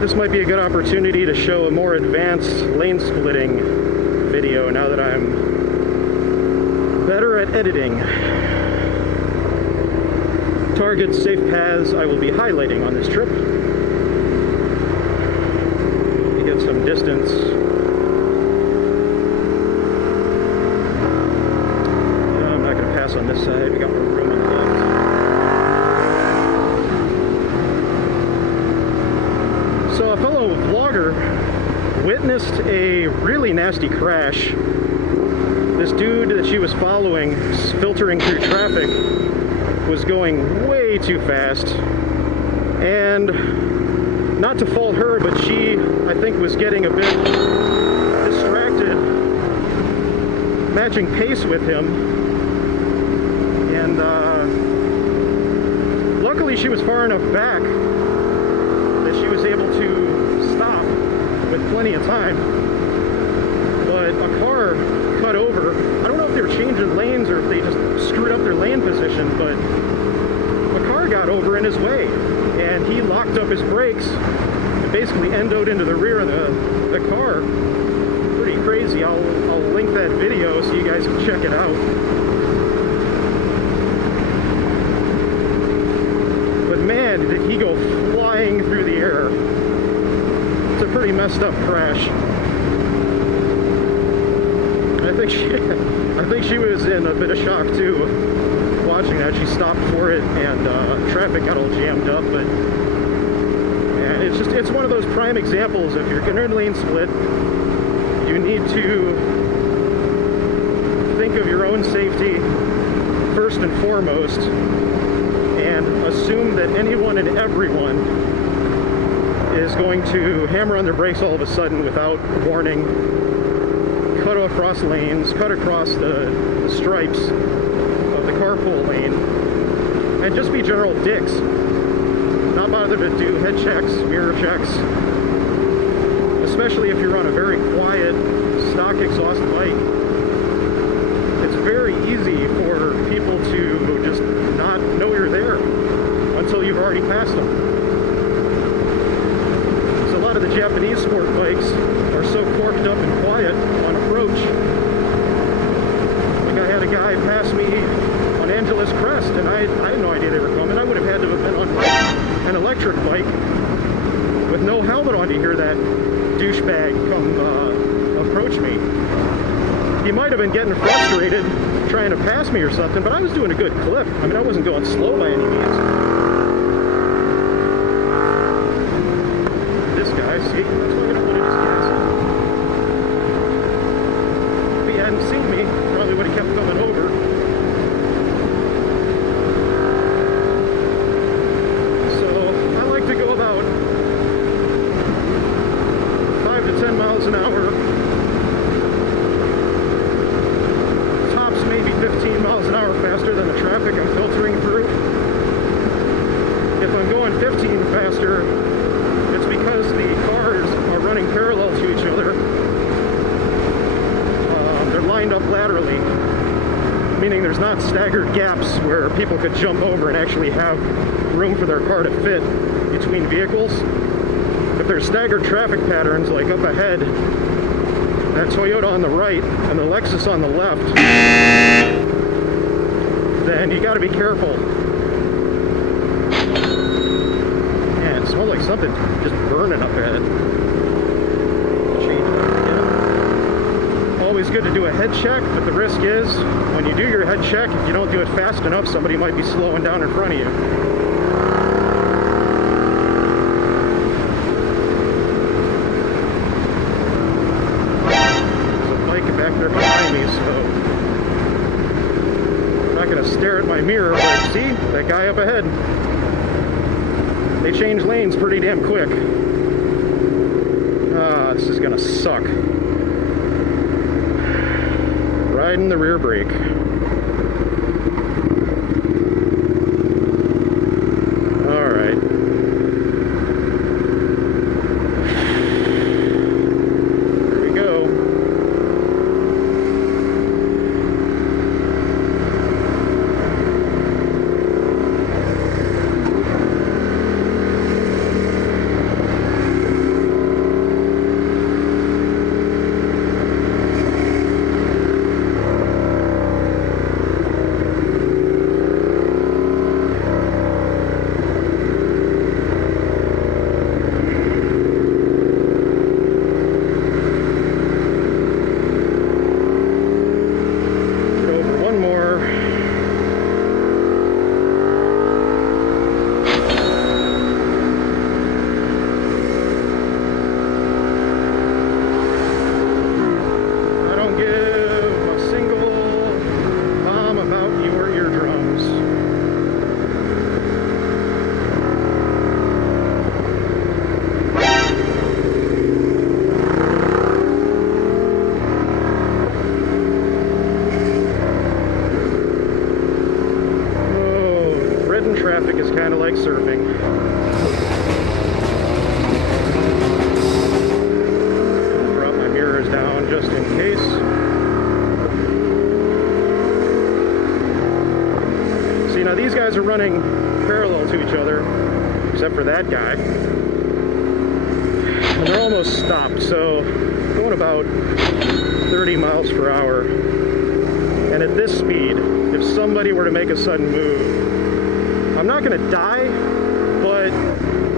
this might be a good opportunity to show a more advanced lane splitting video now that I'm better at editing. Targets, safe paths I will be highlighting on this trip. You get some distance. I'm not going to pass on this side. We got more room on the left. So a fellow vlogger witnessed a really nasty crash. This dude that she was following, filtering through traffic, was going way too fast. And not to fault her, but she, I think, was getting a bit distracted, matching pace with him. And luckily she was far enough back that she was able to stop with plenty of time. But a car cut over. I don't know if they were changing lanes or if they just screwed up their lane position, but a car got over in his way, and he locked up his brakes and basically endoed into the rear of the car. Pretty crazy. I'll link that video so you guys can check it out. But man, did he go flying through the air. It's a pretty messed up crash. I think she was in a bit of shock too, watching that. She stopped for it, and traffic got all jammed up. But man, it's one of those prime examples. If you're gonna lane split, you need to think of your own safety first and foremost, and assume that anyone and everyone is going to hammer on their brakes all of a sudden without warning, cut across lanes, cut across the stripes of the carpool lane, and just be general dicks. Not bother to do head checks, mirror checks, especially if you're on a very quiet stock exhaust bike. It's very easy for people to just not know you're there until you've already passed them. So a lot of the Japanese sport bikes are so corked up and quiet on approach. Like I had a guy pass me on Angeles Crest, and I had no idea they were coming. I would have had to have been on an electric bike with no helmet on to hear that douchebag come approach me. He might have been getting frustrated trying to pass me or something, but I was doing a good clip. I mean, I wasn't going slow by any means. This guy, see, that's why I'm going to put in his gas. If he hadn't seen me, probably would have kept coming over. So I like to go about 5 to 10 miles an hour. Tops maybe 15 miles an hour faster than the traffic I'm filtering through. If I'm going 15 faster, it's because the cars are running parallel to each other. They're lined up laterally, meaning there's not staggered gaps where people could jump over and actually have room for their car to fit between vehicles. If there's staggered traffic patterns, like up ahead, that Toyota on the right and the Lexus on the left, then you got to be careful. Man, it smells like something just burning up ahead. Always good to do a head check, but the risk is when you do your head check, if you don't do it fast enough, somebody might be slowing down in front of you. There's a bike back there behind me, so I'm not going to stare at my mirror, but see, that guy up ahead. They change lanes pretty damn quick. This is going to suck. Riding the rear brake. All right. Here we go. traffic is kind of like surfing. Drop my mirrors down just in case. See, now these guys are running parallel to each other, except for that guy. And they're almost stopped, so going about 30 miles per hour. And at this speed, if somebody were to make a sudden move, I'm not going to die, but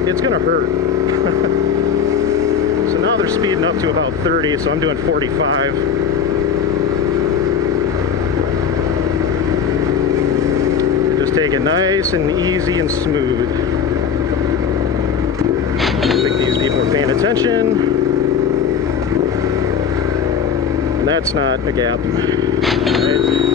it's going to hurt. So now they're speeding up to about 30, so I'm doing 45. Just take it nice and easy and smooth. I think these people are paying attention. And that's not a gap. Right?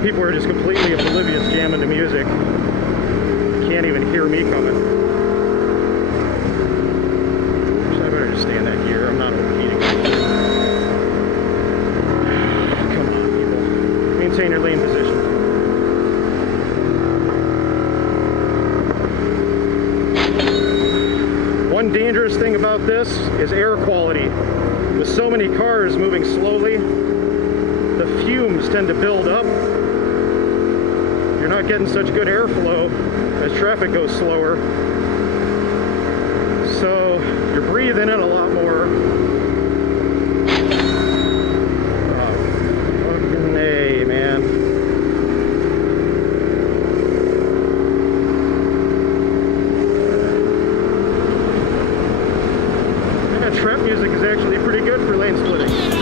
People are just completely oblivious, jamming to music. Can't even hear me coming. So I better just stay in that gear. I'm not overheating. Come on, people. Maintain your lane position. One dangerous thing about this is air quality. With so many cars moving slowly, the fumes tend to build up. You're not getting such good airflow as traffic goes slower. So you're breathing in a lot more. Oh, fucking A, man. Yeah, trap music is actually pretty good for lane splitting.